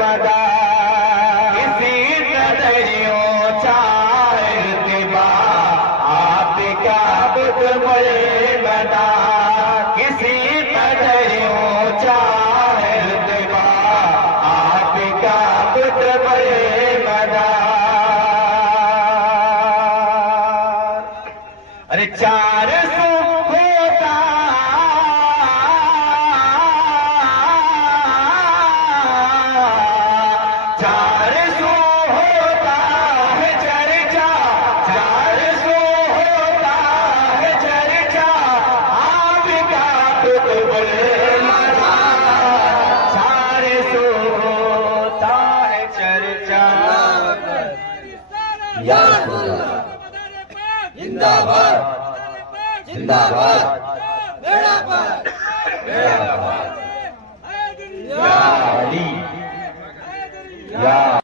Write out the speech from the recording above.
मदा किसी कदरियों चारतबा आपका बुत मदा किसी कदरियों चारतबा आपका बुत मदा। अरे 400 होता 400 होता है चर्चा 400 होता है चर्चा आपका कुतुबुल मदा 400 होता है चर्चा। या जिंदाबाद जिंदाबाद बेड़ा पार या अली या